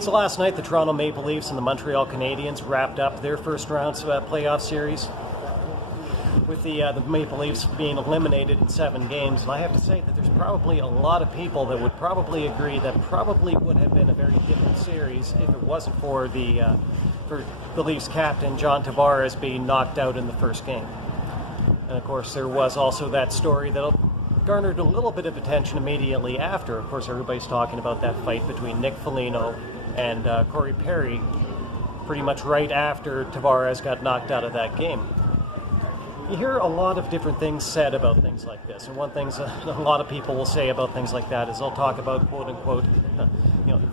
So last night, the Toronto Maple Leafs and the Montreal Canadiens wrapped up their first round playoff series, with the Maple Leafs being eliminated in 7 games. And I have to say that there's probably a lot of people that would probably agree that probably would have been a very different series if it wasn't for the Leafs captain Jonathon Tavares being knocked out in the first game. And of course, there was also that story that garnered a little bit of attention immediately after. Of course, everybody's talking about that fight between Nick Foligno and Corey Perry, pretty much right after Tavares got knocked out of that game. You hear a lot of different things said about things like this, and one thing a lot of people will say about things like that is they'll talk about quote unquote,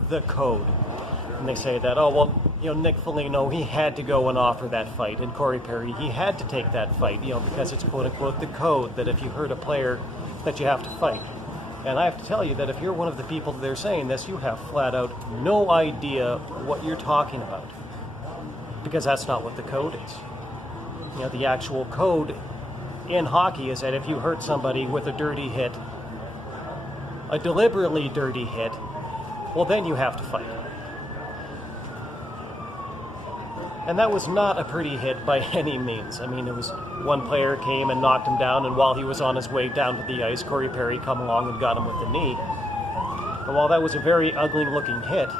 the code, and they say that, oh well, Nick Foligno, he had to go and offer that fight, and Corey Perry, he had to take that fight, because it's quote unquote the code that if you hurt a player, that you have to fight. And I have to tell you that if you're one of the people that are saying this, you have flat out no idea what you're talking about, because that's not what the code is. The actual code in hockey is that if you hurt somebody with a dirty hit, a deliberately dirty hit, well, then you have to fight. And that was not a pretty hit by any means. I mean, it was one player came and knocked him down, and while he was on his way down to the ice, Corey Perry come along and got him with the knee. And while that was a very ugly-looking hit,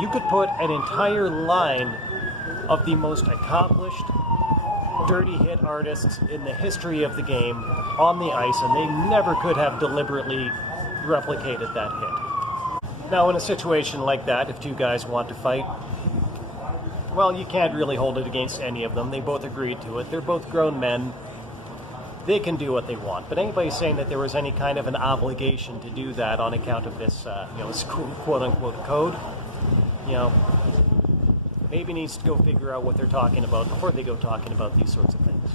you could put an entire line of the most accomplished dirty hit artists in the history of the game on the ice, and they never could have deliberately replicated that hit. Now, in a situation like that, if two guys want to fight, well, you can't really hold it against any of them. They both agreed to it. They're both grown men. They can do what they want. But anybody saying that there was any kind of an obligation to do that on account of this, this quote-unquote code, maybe needs to go figure out what they're talking about before they go talking about these sorts of things.